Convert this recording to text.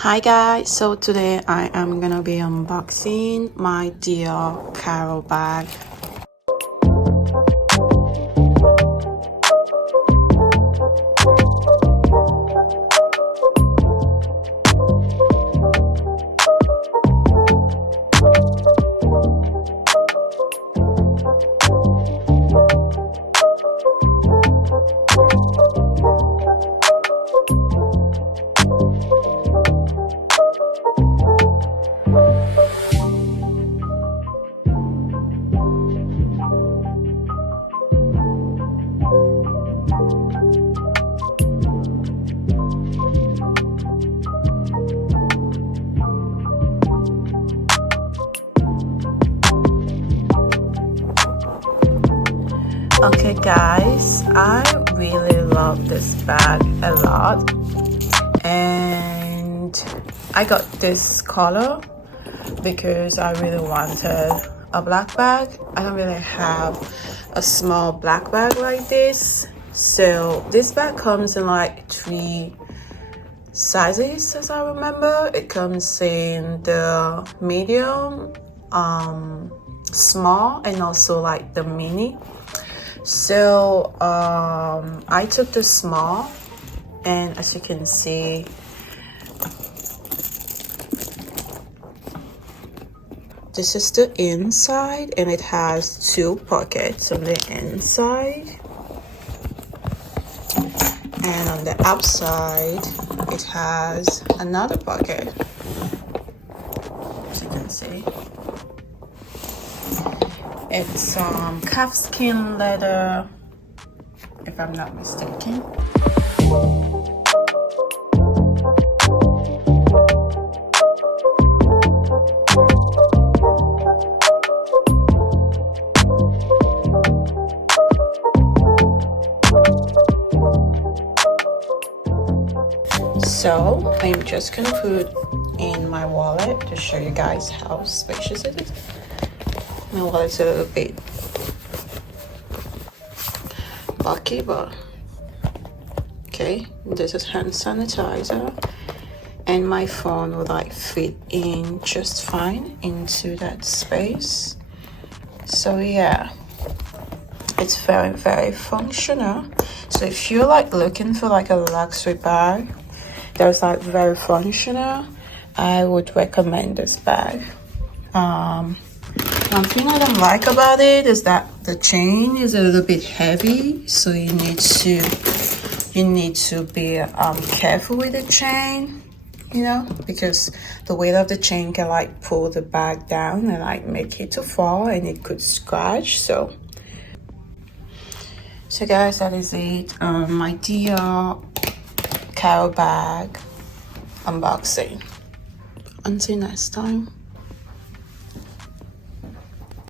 Hi guys, so today I am gonna be unboxing my Dior Caro bag. Okay guys, I really love this bag a lot, and I got this color because I really wanted a black bag. I don't really have a small black bag like this, so this bag comes in like 3 sizes as I remember. It comes in the medium, small, and also like the mini. So I took the small, and as you can see, this is the inside, and it has 2 pockets on the inside, and on the outside it has another pocket, as you can see. It's calfskin leather, if I'm not mistaken. So I'm just gonna put in my wallet to show you guys how spacious it is. My wallet's a little bit bulky, but okay. This is hand sanitizer, and my phone would like fit in just fine into that space. So yeah, it's very functional. So if you're like looking for like a luxury bag that's like very functional, I would recommend this bag. One thing I don't like about it is that the chain is a little bit heavy, so you need to be careful with the chain, you know, because the weight of the chain can like pull the bag down and like make it to fall, and it could scratch. So guys, that is it. My Dior Caro bag unboxing. Until next time.